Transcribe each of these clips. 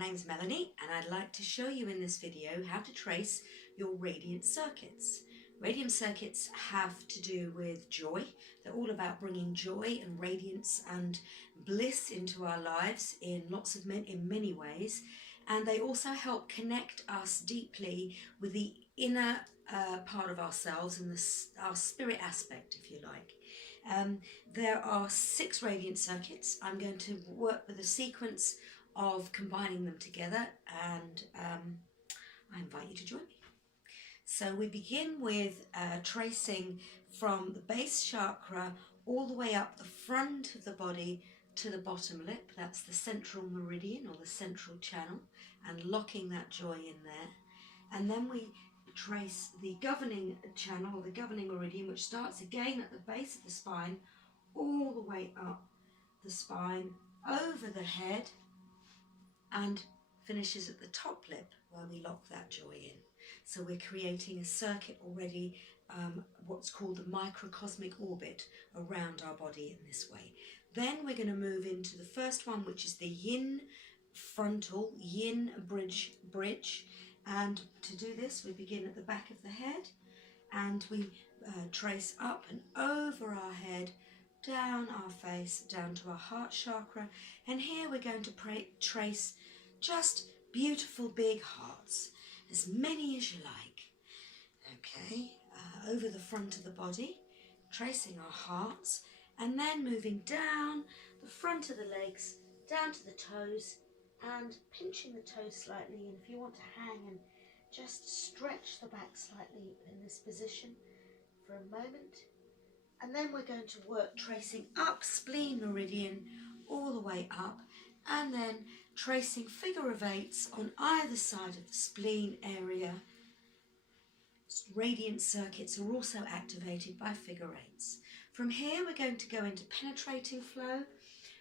My name's Melanie and I'd like to show you in this video how to trace your radiant circuits. Radiant circuits have to do with joy. They're all about bringing joy and radiance and bliss into our lives in many ways, and they also help connect us deeply with the inner part of ourselves and our spirit aspect, if you like. There are 6 radiant circuits. I'm going to work with a sequence of combining them together, and I invite you to join me. So we begin with tracing from the base chakra all the way up the front of the body to the bottom lip. That's the central meridian or the central channel, and locking that joy in there. And then we trace the governing channel or the governing meridian, which starts again at the base of the spine all the way up the spine over the head and finishes at the top lip where we lock that joy in. So we're creating a circuit already, what's called the microcosmic orbit around our body in this way. Then we're going to move into the first one, which is the yin frontal, yin bridge. And to do this, we begin at the back of the head and we trace up and over our head, down our face, down to our heart chakra. And here we're going to trace just beautiful big hearts, as many as you like. Okay, over the front of the body, tracing our hearts, and then moving down the front of the legs, down to the toes, and pinching the toes slightly. And if you want to hang and just stretch the back slightly in this position for a moment. And then we're going to work tracing up spleen meridian all the way up, and then tracing figure of 8s on either side of the spleen area. Radiant circuits are also activated by figure 8s. From here we're going to go into penetrating flow,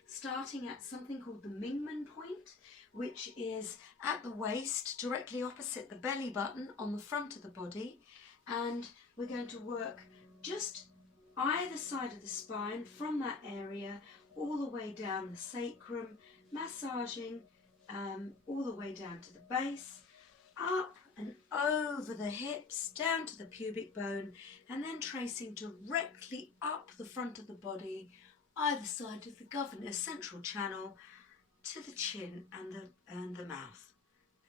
starting at something called the Mingmen point, which is at the waist, directly opposite the belly button on the front of the body. And we're going to work just either side of the spine from that area all the way down the sacrum, massaging all the way down to the base, up and over the hips, down to the pubic bone, and then tracing directly up the front of the body, either side of the governor's central channel, to the chin and the mouth.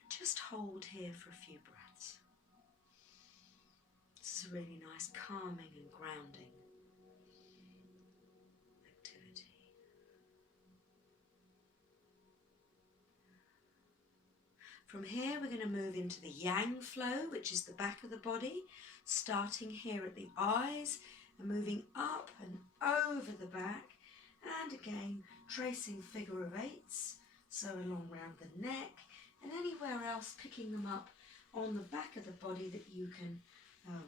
And just hold here for a few breaths. This is a really nice calming and grounding activity. From here we're going to move into the yang flow, which is the back of the body, starting here at the eyes and moving up and over the back, and again tracing figure of 8s, so along around the neck and anywhere else, picking them up on the back of the body that you can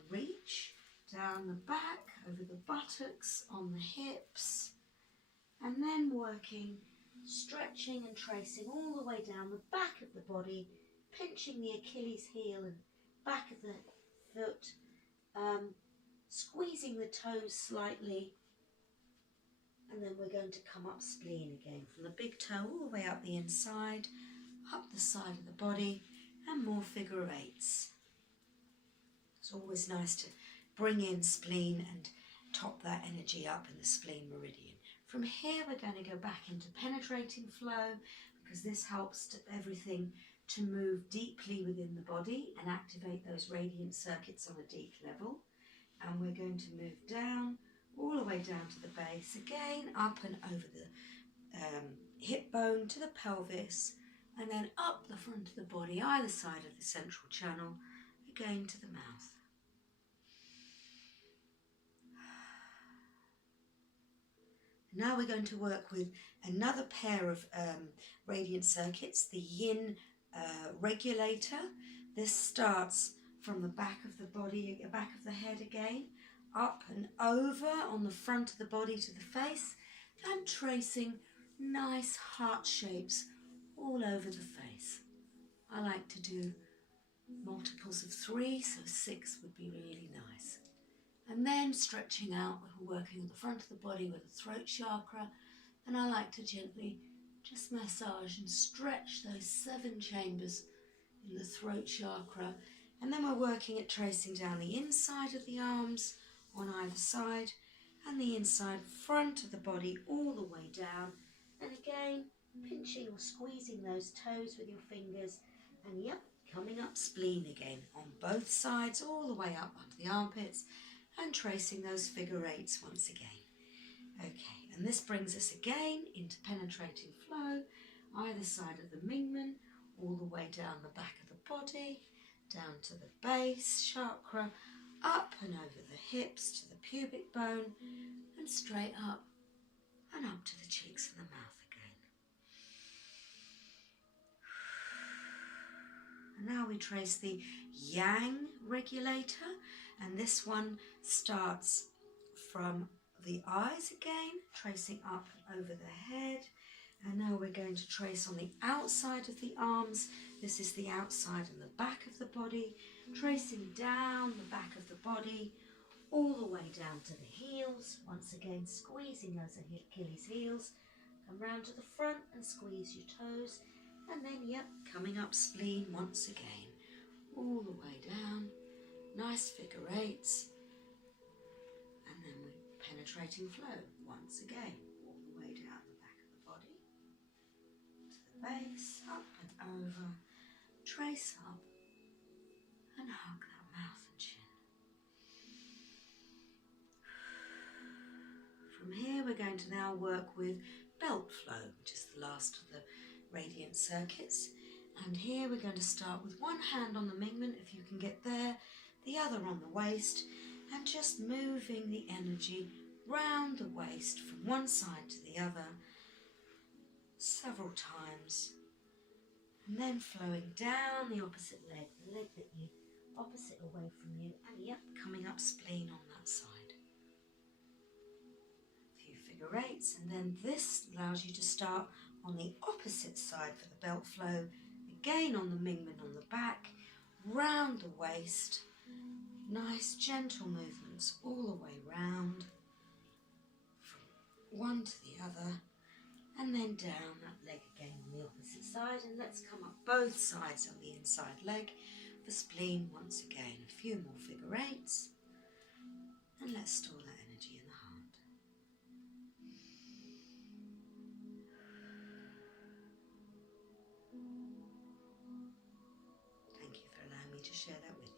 reach, down the back, over the buttocks, on the hips, and then working, stretching and tracing all the way down the back of the body, pinching the Achilles heel and back of the foot, squeezing the toes slightly. And then we're going to come up spleen again, from the big toe all the way up the inside, up the side of the body, and more figure of 8s. It's always nice to bring in spleen and top that energy up in the spleen meridian. From here we're going to go back into penetrating flow, because this helps everything to move deeply within the body and activate those radiant circuits on a deep level. And we're going to move down, all the way down to the base, again up and over the hip bone to the pelvis, and then up the front of the body, either side of the central channel, again to the mouth. Now we're going to work with another pair of radiant circuits, the yin regulator. This starts from the back of the body, back of the head again, up and over on the front of the body to the face, and tracing nice heart shapes all over the face. I like to do multiples of 3, so 6 would be really nice. And then stretching out, we're working on the front of the body with the throat chakra, and I like to gently Just massage and stretch those 7 chambers in the throat chakra. And then we're working at tracing down the inside of the arms on either side and the inside front of the body all the way down. And again, pinching or squeezing those toes with your fingers. And yep, coming up spleen again on both sides all the way up onto the armpits and tracing those figure eights once again. Okay, and this brings us again into penetrating flow, either side of the Mingmen, all the way down the back of the body, down to the base chakra, up and over the hips to the pubic bone, and straight up and up to the cheeks and the mouth again. And now we trace the yang regulator, and this one starts from the eyes again, tracing up and over the head. And now we're going to trace on the outside of the arms. This is the outside and the back of the body, tracing down the back of the body, all the way down to the heels. Once again, squeezing those Achilles heels. Come round to the front and squeeze your toes. And then, yep, coming up spleen once again, all the way down. Nice figure eights. And then we're penetrating flow once again, all the way down the back of the body, to the base, up and over, trace up and hug that mouth and chin. From here we're going to now work with belt flow, which is the last of the radiant circuits. And here we're going to start with one hand on the Mingmen, if you can get there, the other on the waist, and just moving the energy round the waist from one side to the other several times, and then flowing down the opposite leg, the leg that you opposite away from you, and yep, coming up spleen on that side. A few figure eights, and then this allows you to start on the opposite side for the belt flow, again on the Mingmen on the back, round the waist. Nice gentle movements all the way round, from one to the other, and then down that leg again on the opposite side. And let's come up both sides of the inside leg for spleen once again. A few more figure eights, and let's store that energy in the heart. Thank you for allowing me to share that with you.